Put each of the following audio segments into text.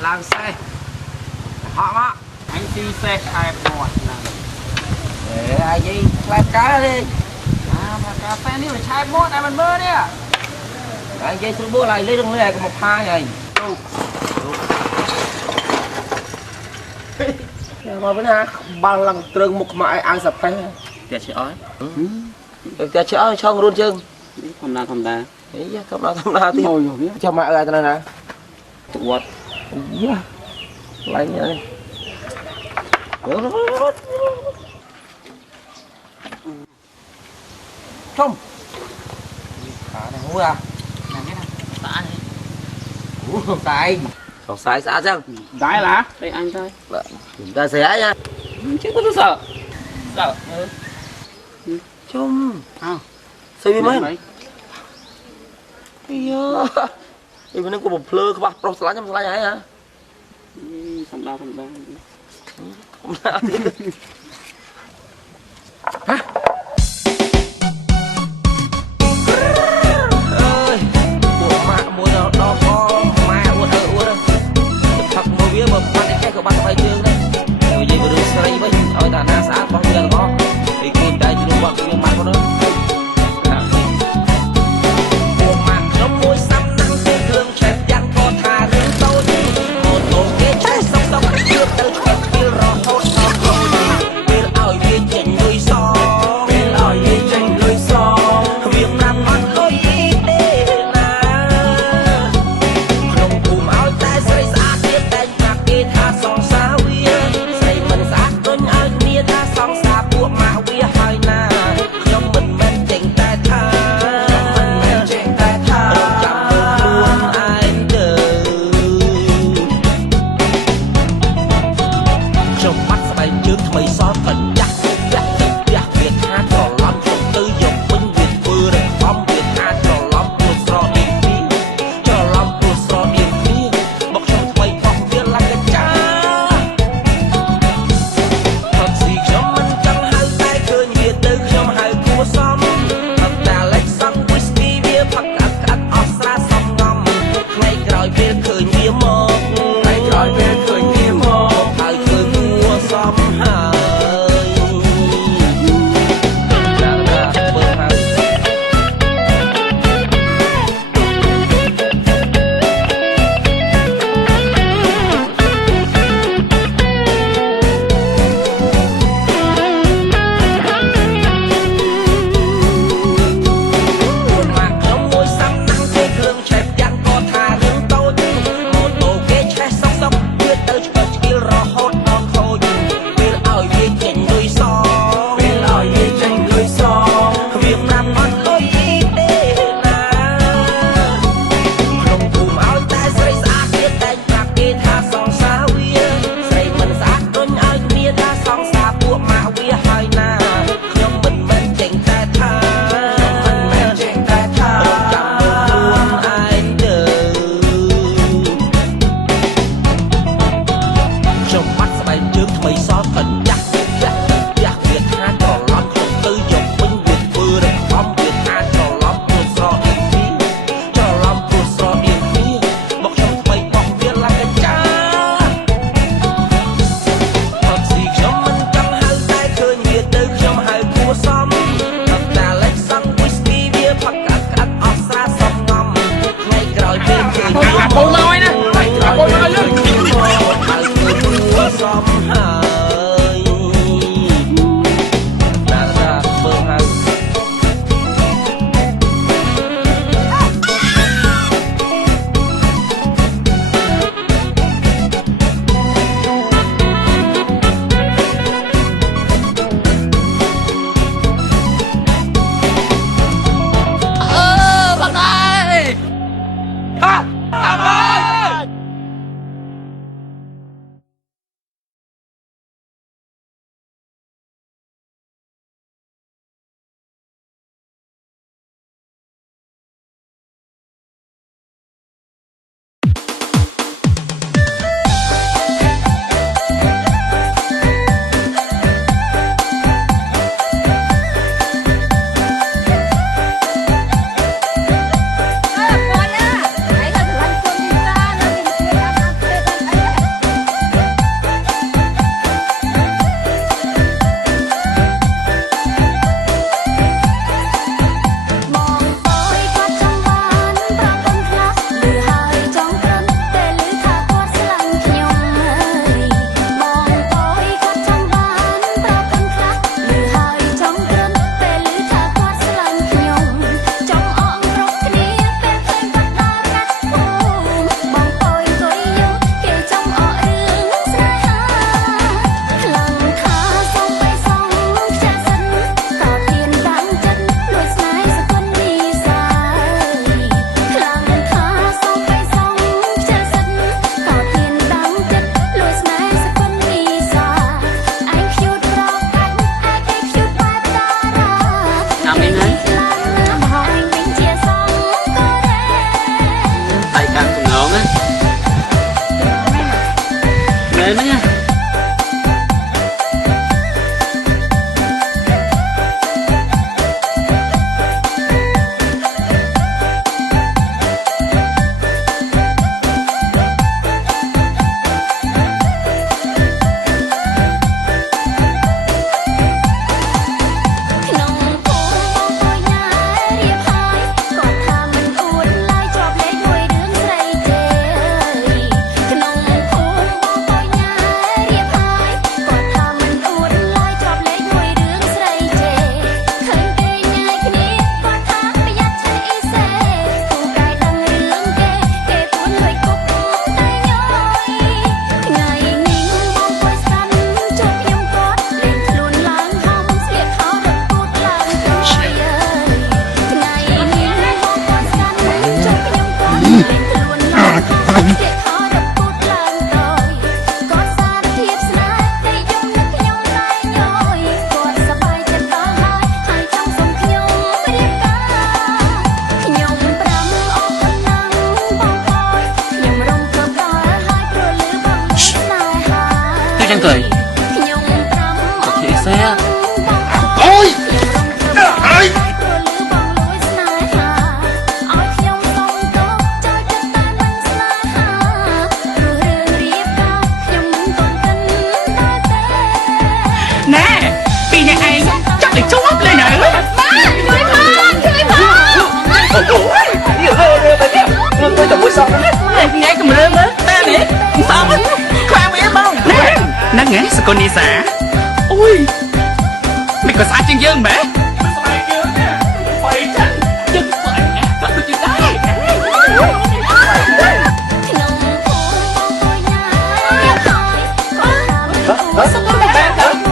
lang xe họ mà anh đi xe khai một này để ai gì khai cá đi mà cà phê đi phải khai một này mình mơ đi à anh dây xuống bữa này lấy đừng lấy một hai này mà bữa nay bao lần trưng một mãi ăn sập phê tiệt chị ói tiệt chị ói cho luôn chừng không đa không đa thì cho mẹ ra này nè tuột lấy nhá không hú à không sai xã chăng Gái lá đây anh thôi chúng ta sẽ nha chứ có sợ sợ chung sao xây mấy iya ini mình có một phơ các bạn pro slide trong slide này hả không đau hả ơi bộ mạ mua đâu đâu có mạ mua đâu thật mua bia mà bạn cái của bạn phải chương đấy rồi gì mà được xây với ở tại na xã phong giờ có thì kim tay chỉ được nhưng mà có nữa bộ mạ trong môi xăm nắng trên đường chèn giang có thà đến tôi một tổ kế trái sông sông chưa tới kia rõ hốt ហ្នឹងណា ចឹងទៅគេសែអូយអើយណែពីអ្នកឯងចាប់លេចជាប់លេងហើយជួយផងអូយនេះរើទៅនេះខ្ញុំទៅតែមួយសក់នេះថ្ងៃកម្រើមើលតែនេះសក់ខ្លាំងវាបងហ្នឹងហ៎សកលនីសាអូយមិនក៏ស្អាតជាងយើងមែនស្អាតយើងនេះបើចឹងយើងស្អាតណាស់ក៏ដូចជាដែរសកលបែបទៅ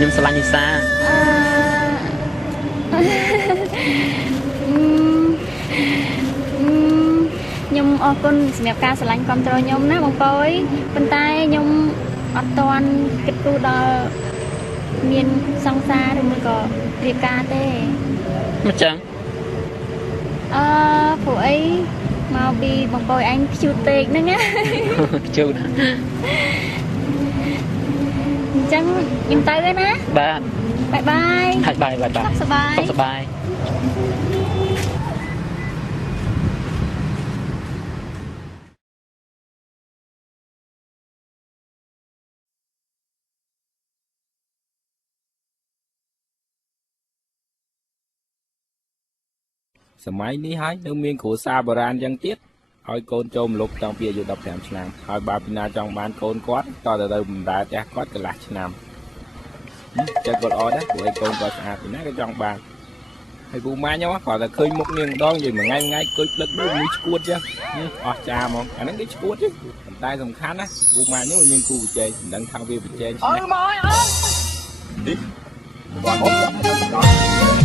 ខ្ញុំស្រឡាញ់នីសាខ្ញុំអរគុណសម្រាប់ការស្រឡាញ់គាំទ្រខ្ញុំណាបងប្អូនប៉ុន្តែខ្ញុំអត់ទាន់គិតគូរដល់មានសង្សារឬមួយក៏រៀបការទេមិនចឹងព្រោះអីមកពីបងប្អូនឯងខ្ជូតពេកហ្នឹងណាខ្ជូតអញ្ចឹងខ្ញុំទៅហើយណាបាទបាយបាយហើយបាយសុខសប្បាយសុខសប្បាយសម័យនេះហើយនៅមានគ្រួសារបុរាណយ៉ាងទៀតឲ្យកូនចូលមលុបតាំងពីអាយុ15ឆ្នាំហើយបើពីណាចង់បានកូនគាត់តទៅបម្រើផ្ទះគាត់កន្លះឆ្នាំចិត្តគាត់អត់ដែរព្រោះឲ្យកូនគាត់ស្អាតពីណាក៏ចង់បានហើយពូម៉ាខ្ញុំគាត់តែឃើញមុខនាងម្ដងនិយាយមួយថ្ងៃគួយភ្លឹកដូចមួយឈួតចឹងអស់ចាហ្មងអាហ្នឹងគេឈួតទេប៉ុន្តែសំខាន់ណាពូម៉ាខ្ញុំមានគូប្រជែងមិនដឹងថាវាប្រជែងអើមកអើនេះគាត់អត់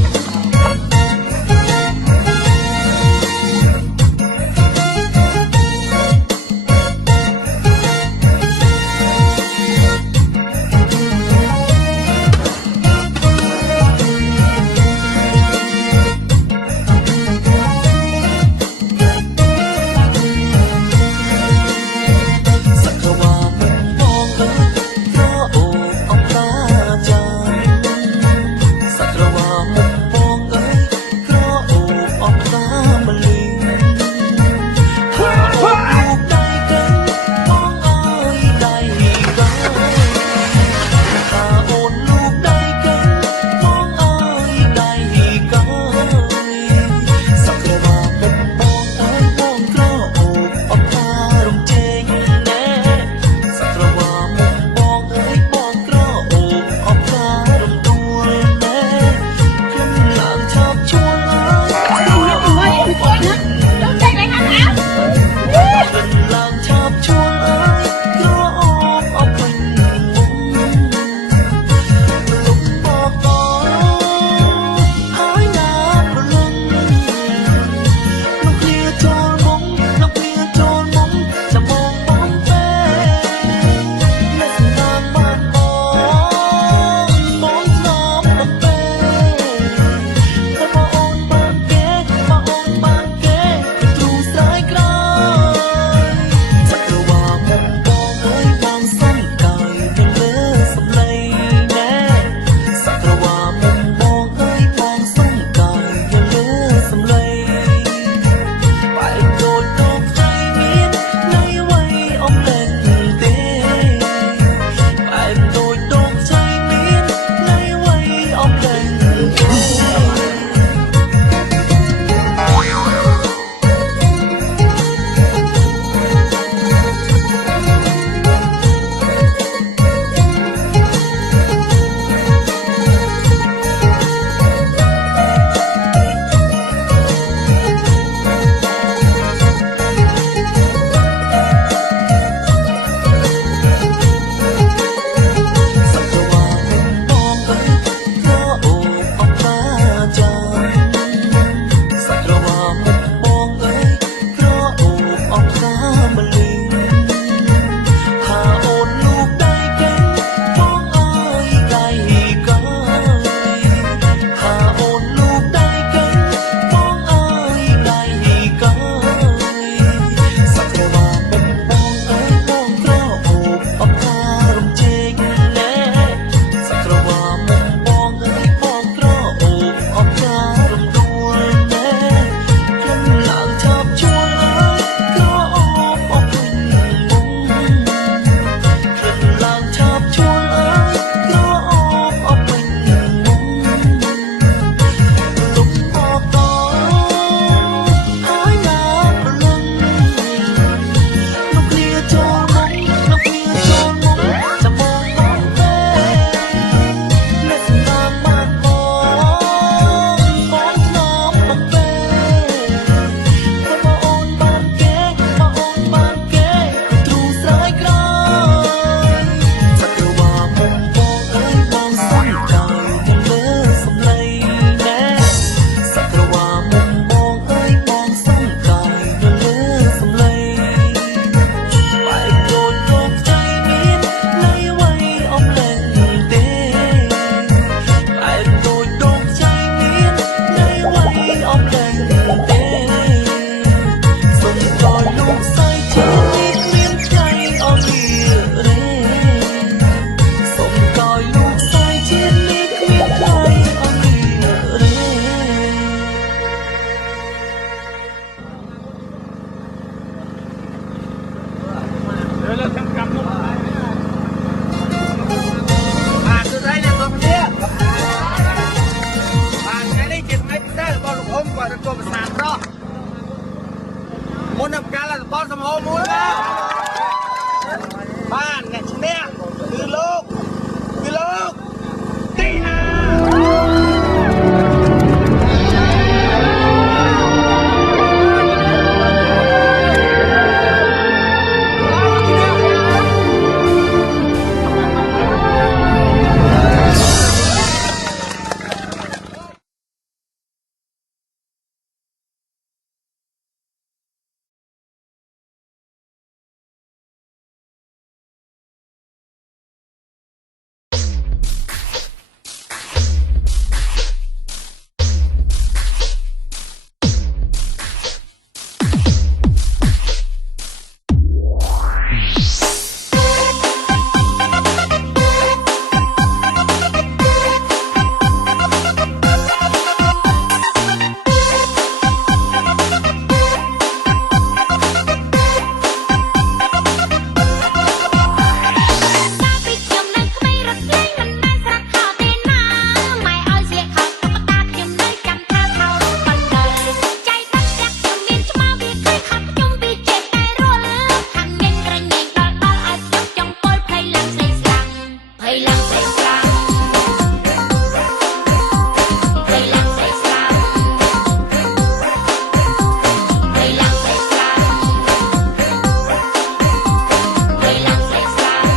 ឡើងស្អីស្លាបីឡើងស្អីស្លាបីឡើងស្អីស្លាបីឡើងស្អីស្លាដ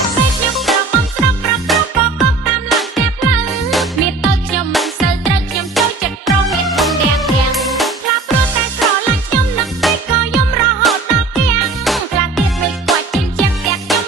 ល់ពេលខ្ញុំត្រូវបំស្រុកប្រាប់ប្រាប់បបតាមឡើងផ្ទះផ្លូវមានតូចខ្ញុំមិនសូវត្រូវខ្ញុំចូលចិត្តប្រុសមានគង់ទាំងទាំងផ្លាព្រោះតែស្រឡាញ់ខ្ញុំនឹងពេកក៏យំរហូតដល់គៀងផ្លាទៀតមិនគាត់ជិះជាផ្ទះខ្ញុំ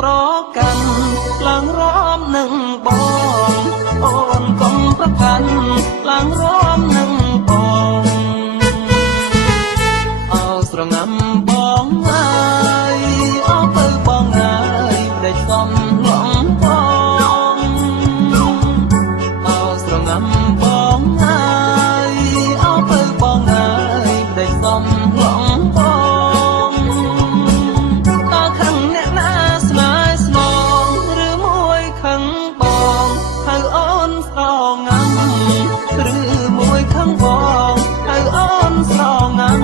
ប្រកាន់ឡើងរំនឹងបងអូនកុំប្រកាន់ឡើងរំនឹងបងអោស្រងាំបងហើយអោទៅបងហើយដេកសំឡងបងអោស្រងាំបងហើយអោទៅបងហើយដេកសំឡងបងតើខឹងអ្នកណាស្នេហ៍ស្នងឬមួយខឹងបងហៅអូនស្រងាំឬមួយខឹងបងហៅអូនស្រងាំ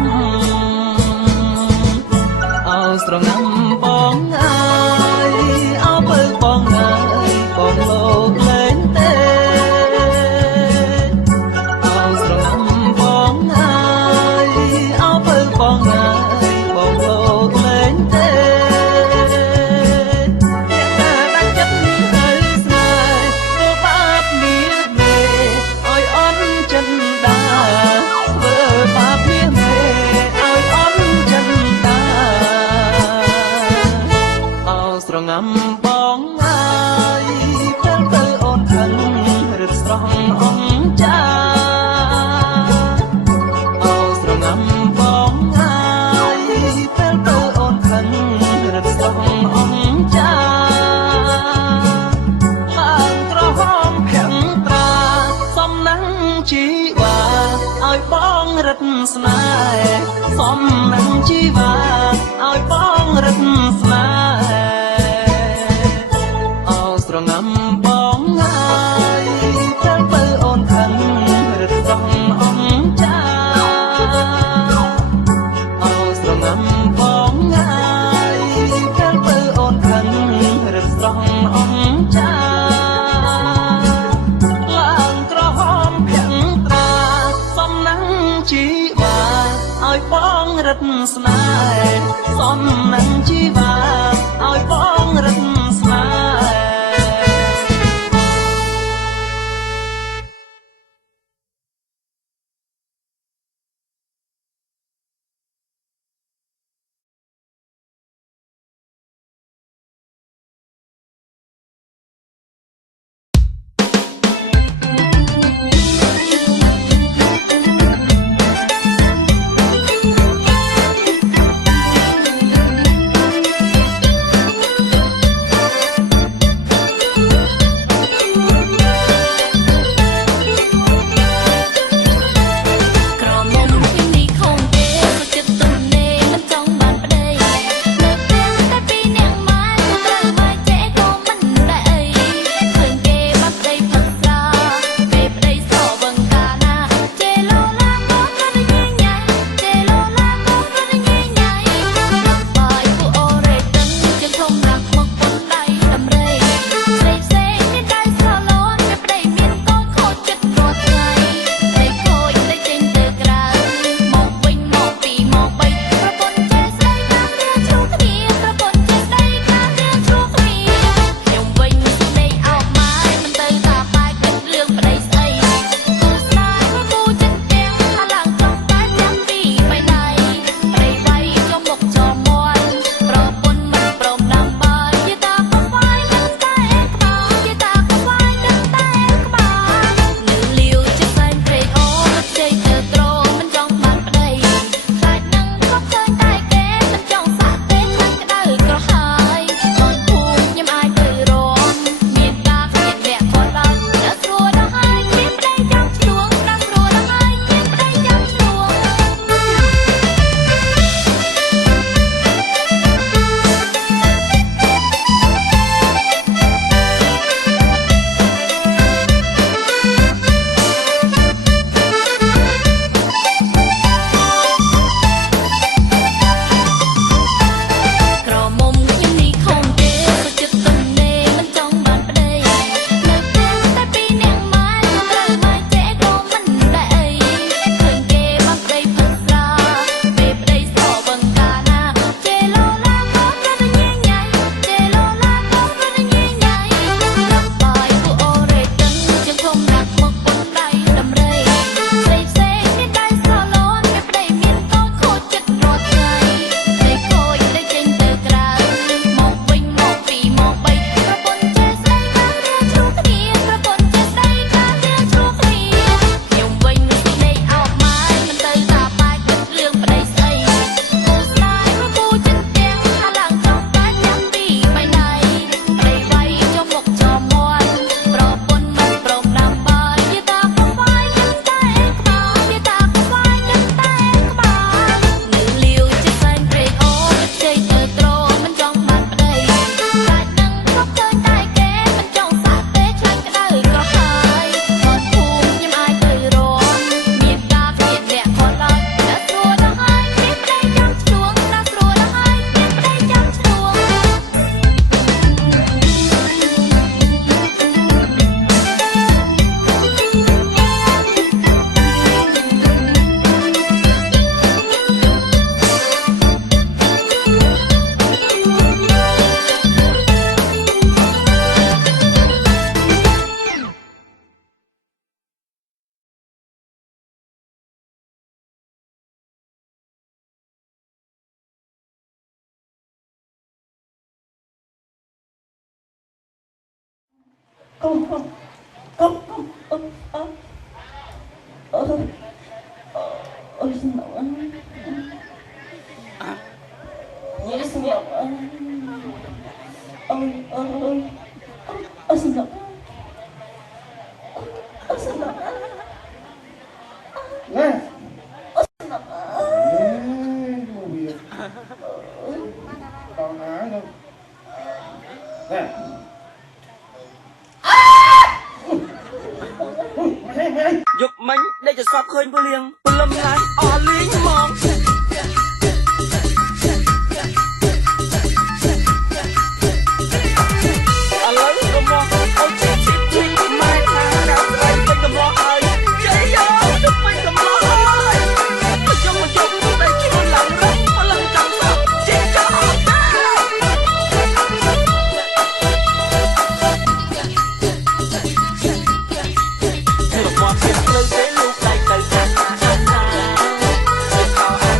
អោស្រងាំបងអើយអោបើបងអើយបងលោកលែងទេអោស្រងាំបងអើយអោបើបងអើយបងលោកលែងទេអ្នកណាដាច់ចិត្តហើយស្នេហ៍ក៏បាបមាសមេឲ្យអន់ចិនដាធ្វើបាបមាសមេឲ្យអន់ចិនដាអោស្រងាំបងអើយពេលទៅអូនខឹងរឹតស្រស់អងចាអោស្រងាំបងអើយពេលទៅអូនខឹងរឹតស្រស់អងចាឡើងក្រហមភាំងត្រាសំណាំងជីវ៉ាឲ្យបងរឹតស្នេហ៍សំណាំងជីវ៉ាឲ្យបងរឹតស្នេហ៍អោស្រងាំបងអើយពេលទៅអូនខឹងរឹតស្រស់អងចាអោស្រងាំបងអើយពេលទៅអូនខឹងរឹតស្រស់អងចាឡើងក្រហមភាំងត្រាសំណាំងជីវ៉ាឲ្យបងរឹតស្នេហ៍សំណាំងជីវ៉ាឲ្យបងរឹតស្នេហ៍ យកមិញដេកទៅស្បឃើញពលៀងពលឹមឡើងអស់លីងហ្មងឥឡូវរមាស់អូនជិះជិះជិះម៉ែថាកៅស្រីពេញកំឡោះហើយយាយយោទៅពេញកំឡោះហើយយកតែខ្លួនឡើងរំពលឹមចាំសោះជិះចោលតារបស់ភាពលើទេលោកដៃទៅខាងណាទៅខោអា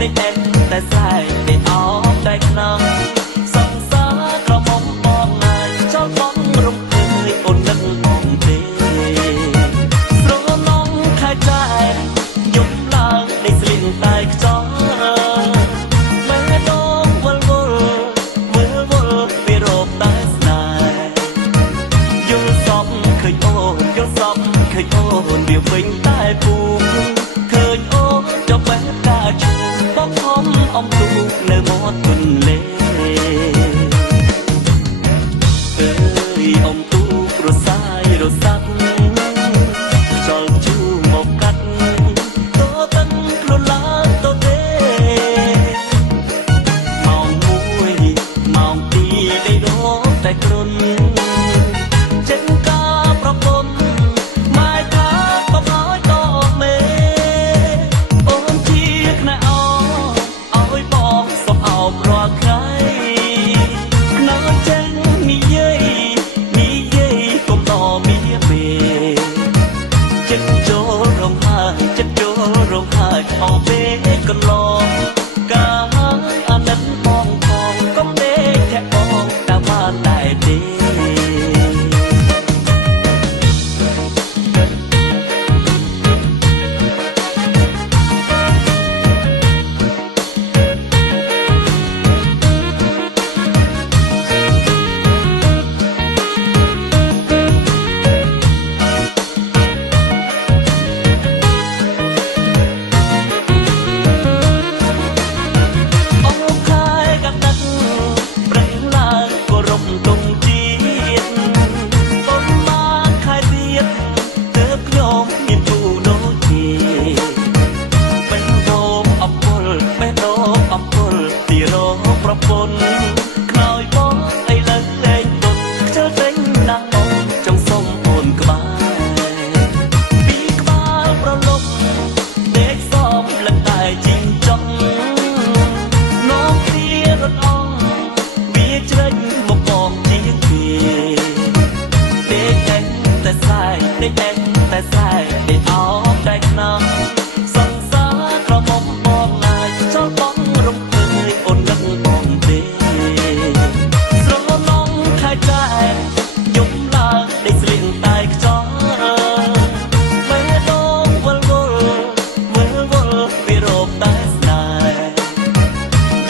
ได้เอ็นแต่ใส่ได้ออกได้คลองสงสารกระหม่อมมองงานเจ้าบ้องรำเคยอ่อนนึกมองเดสรน้องขายใจยมลางได้สลินตายจอแม่ดองวัลวลเมื่อวลไปรบตายสนายยลซอมเคยโอนยลซอมเคยโอนเดียวเป็นใต้ปูเคยโอนจะแปะกาชูป้องพร้อมอมตูในหมดตุนเล่เอ้ยอมตูรสายรสซับจอลจูหมกกัดโตตั้งครุลาโตเดมองมวยมองตีได้โดนแต่กรุนเจ็นกาประปนไม้ทาก็พายต่อเมโอนเทียกนะเอาไว้บอกสอบเอาเพราะใครน้องเจงมีเย่ก็ต่อมีเบเจ็ดโจร้องไห้เจ็ดโจร้องไห้เอาเบก็ลองกายอันนั้นมองทองก็เบแค่มองแต่ว่าได้เด โอ้คายกับนักเปล่งลางก็รบตรงจีดต้นมาคายเบียดเติบโยมยินผู้โนจีเป็นโดมอับปลเป็นโดมอับปลตีโรประปนคลอยป้องไอ้เล่นเล่นตนเธอเป็นนางองจงสมโอนกบายปีกบาลประลบเด็กซ้อมและตายจริงจัง น้องเสียรถอ่องเบียเจริญมาบอกเจียงเกียได้แข่งแต่สายได้แข่งแต่สายได้ออกได้นำสงสารกระหม่อมมองนายเจ้าบ้องรำเคยอ่อนนึกมองเดสรน้องขายใจยมลางได้สลิงตายจอแม่ดองวัลวลเมื่อวลไปรบตายสนาย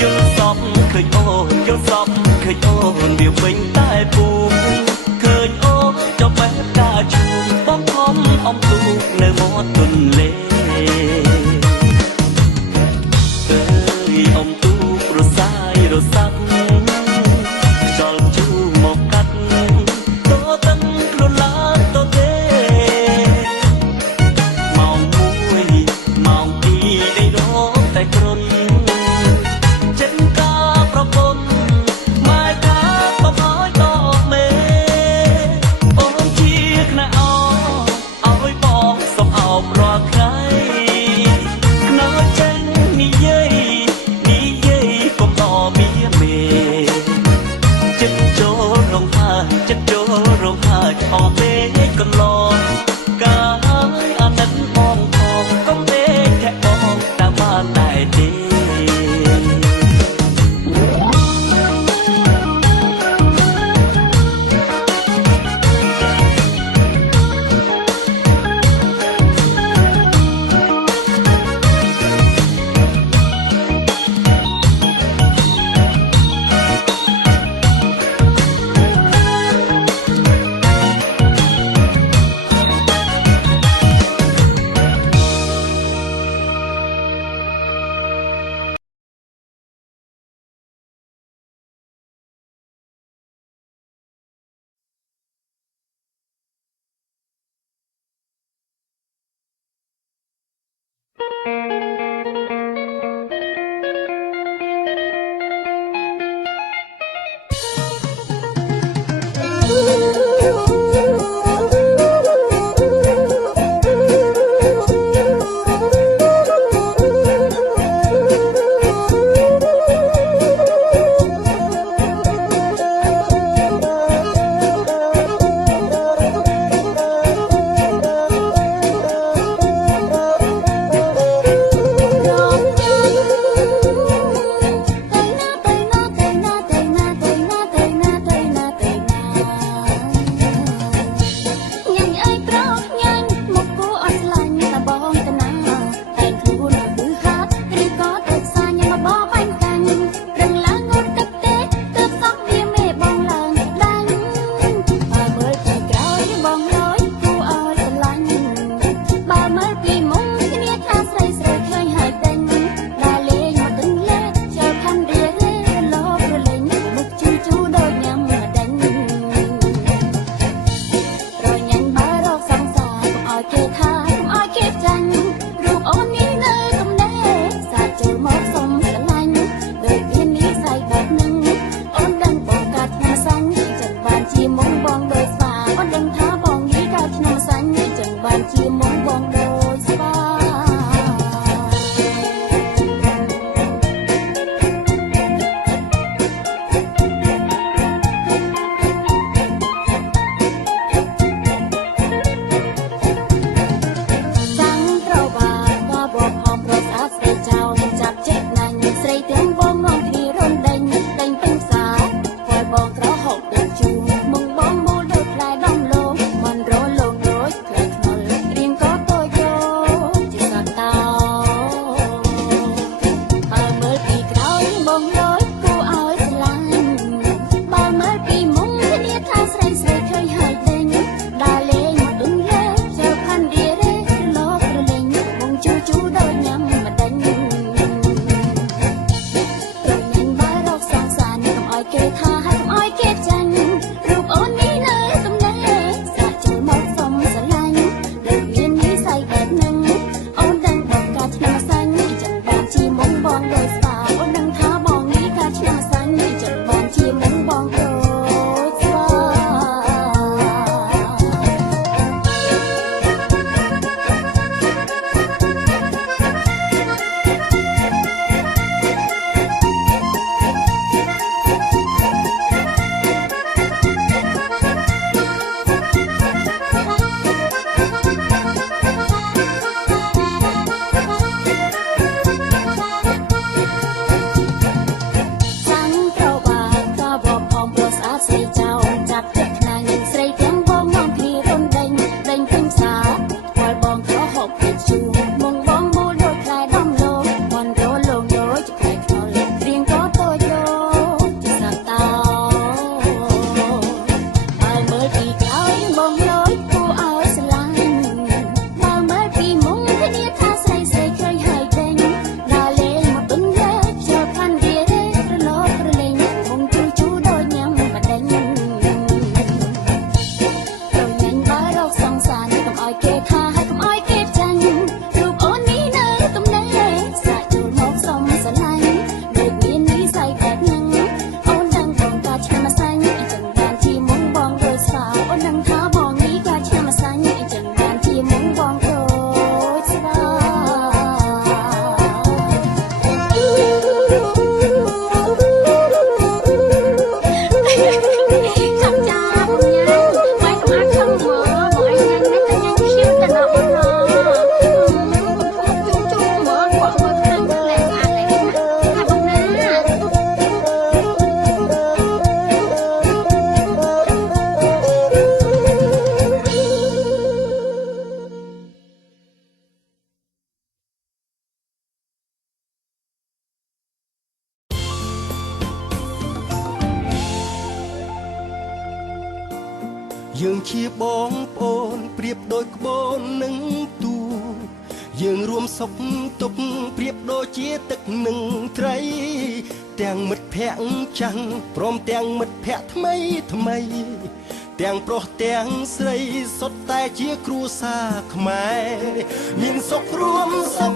ยลซอมเคยโอนยลซอมเคยโอนเดียวเป็นใต้ปูเคยโอนจะแปะกาชูป้องพร้อมอมตูในหมดตุนเล่เอ้ยอมตูรสายรสซับจอลจูหมกกัดโตตั้งครุลาโตเดมองมวยมองตีได้โดนแต่กรุนเจ็นกาประปนไม้ทาก็พายต่อเมโอนเทียกนะเอาไว้บอกสอบเอาเพราะใครน้อยเจงมีเย่ก็ต่อมีเมเจ็ดโจร้องไห้เจ็ดโจร้องไห้เอาเบก็ลองกายอันนั้นมองทองก็เบแค่มองแต่ว่าได้เด เ យើងជាបងប្អូនប្រៀបដូចក្បូននឹងទូយើងរួមសុខទុក្ខប្រៀបដូចជាទឹកនឹងត្រីទាំងមិត្តភ័ក្តិចាំងព្រមទាំងមិត្តភ័ក្តិថ្មីថ្មីទាំងប្រុសទាំងស្រីសុទ្ធតែជាគ្រួសារខ្មែរមានសុខរួមសុខ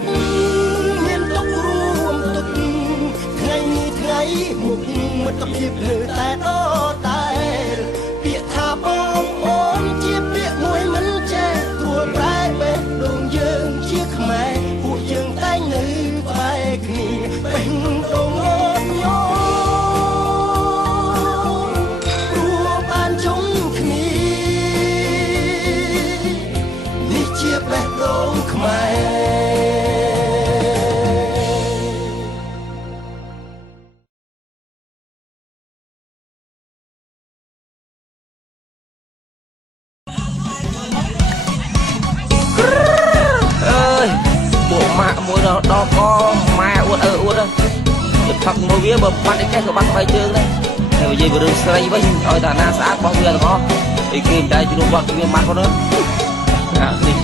មានទុក្ខរួមទុក្ខថ្ងៃនេះថ្ងៃមុខមិត្តភាពនៅតែដដែលពាក្យថាបងអូនជាពាក្យមួយមិនចេះគួរប្រែបេះដូងយើងជាខ្មែរពួកយើងតែងនៅក្បែរគ្នាបេះដូងអូនញោព្រោះបានជុំគ្នានេះជាបេះដូងខ្មែរមួយដល់កម៉ែអួតអួតទៅផឹកមួយវាបើបាត់ឯកេះក៏បាត់ស្បែកជើងដែរតែនិយាយពីរឿងស្រីវិញឲ្យតាណាស្អាតបោះវាទាំងអស់អីគេមិនដែរជំនួសបាត់វាម៉ាត់ផងនោះនេះ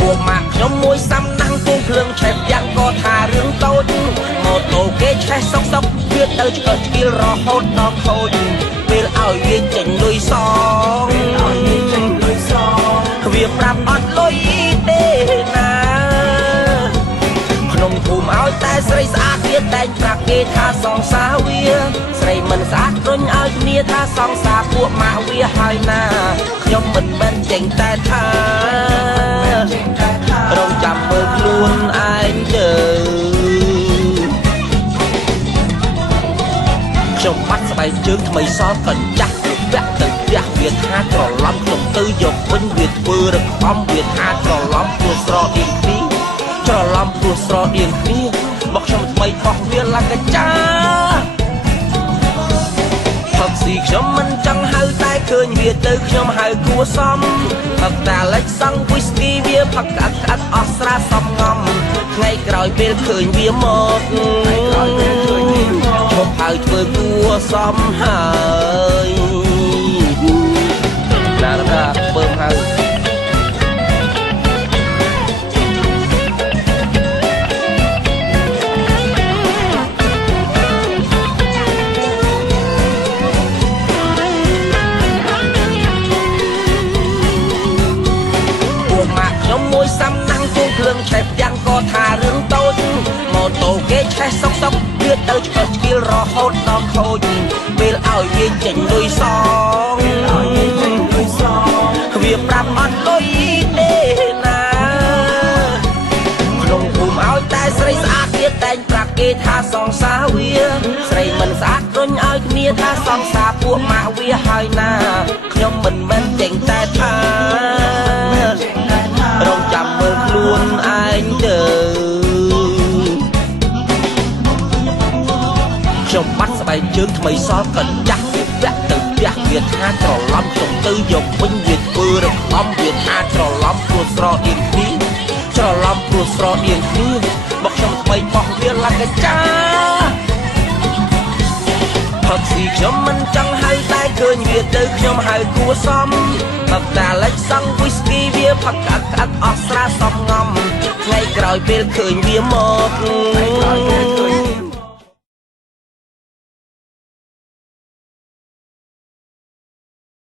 ពួកម៉ាក់ខ្ញុំមួយសាំណាំងពងភ្លើងឆេបយ៉ាងក៏ថារឿងតូចម៉ូតូគេឆេះសុកសុកវាទៅឆ្កឹះឆ្កៀលរហូតដល់ខូចពេលឲ្យវាចេញលុយសងវាប្រាប់អត់លុយទេណាក្នុងភូមិឲ្យតែស្រីស្អាតវាតែងប្រាប់គេថាសងសាវាស្រីមិនស្អាតរុញឲ្យគ្នាថាសងសាពួកម៉ាក់វាហើយណាខ្ញុំមិនមែនចេញតែថារងចាំមើលខ្លួនឯងទៅខ្ញុំបាត់ស្បែកជើងថ្មីសកញ្ចាស់វាពាក់ទៅផ្ទះវាថាច្រឡំខ្ញុំទៅយកវិញវាធ្វើរកអំវាថាច្រឡំព្រោះស្រដៀងគ្នាច្រឡំព្រោះស្រដៀងគ្នាមកខ្ញុំថ្មីបោះវាឡើងកញ្ចាផឹកស៊ីខ្ញុំមិនចង់ហៅតែឃើញវាទៅខ្ញុំហៅគួសមផឹកតែលិចសង់វីស្គីវាផឹកស្អាតអស់ស្រាសំងំថ្ងៃក្រោយពេលឃើញវាមកឈប់ហើយធ្វើគួសមហើយណារថាបើហើយមួយសាំណាំងពងភ្លើងឆេបយ៉ាងក៏ថារឿងតូចម៉ូតូគេឆេះសុកសុកវាទៅឆ្កឹះឆ្កៀលរហូតដល់ខូចពេលឲ្យវាចេញលុយសងវាប្រាប់អត់លុយទេណាក្នុងភូមិឲ្យតែស្រីស្អាតវាតែងប្រាប់គេថាសងសាវាស្រីមិនស្អាតរុញឲ្យគ្នាថាសងសាពួកម៉ាក់វាហើយណាខ្ញុំមិនមែនចេញតែថារងចាំមើលខ្លួនឯងទៅខ្ញុំបាត់ស្បែកជើងថ្មីសកញ្ចាស់វាពាក់ទៅផ្ទះវាថាច្រឡំខ្ញុំទៅយកវិញវាធ្វើរកអំវាថាច្រឡំព្រោះស្រដៀងគ្នាច្រឡំព្រោះស្រដៀងគ្នាមកខ្ញុំថ្មីបោះវាឡើងកញ្ចាផឹកស៊ីខ្ញុំមិនចង់ហៅតែឃើញវាទៅខ្ញុំហៅគួសមផឹកតែលិចសង់វីស្គីវាផឹកស្អាតអស់ស្រាសំងំថ្ងៃក្រោយពេលឃើញវាមក